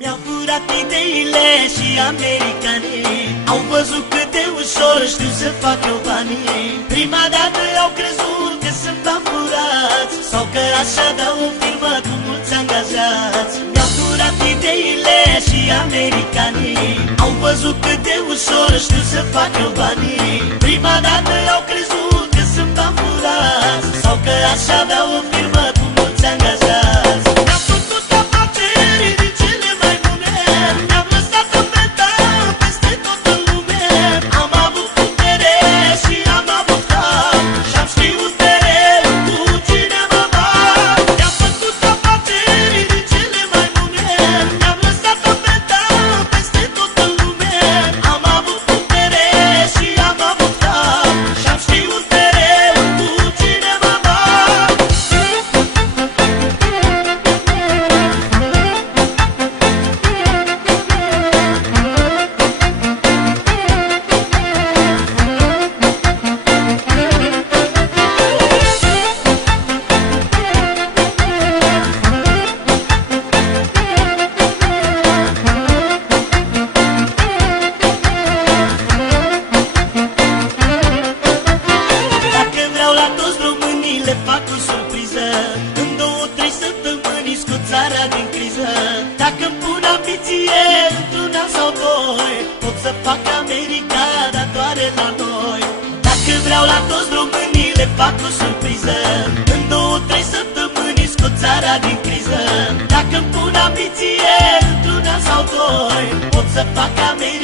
Mi-au furat ideile și americanii au văzut cât de ușor știu să facă banii. Prima dată au crezut că sunt bani furați sau că aș avea o firmă cu mulți angajați. Mi-au furat ideile și americanii au văzut cât de ușor știu să facă banii. Prima dată au crezut că sunt bani furați sau că aș avea o firmă cu mulți angajați. Fac o surpriză în 2-3 săptămâni scot țara din criză. Dacă-mi pun ambiție într-un an sau doi, pot să fac America, dar doar la noi. Dacă vreau la toți românii le fac o surpriză în 2-3 săptămâni scot țara din criză. Dacă-mi pun ambiție într-un an sau doi, pot să fac America.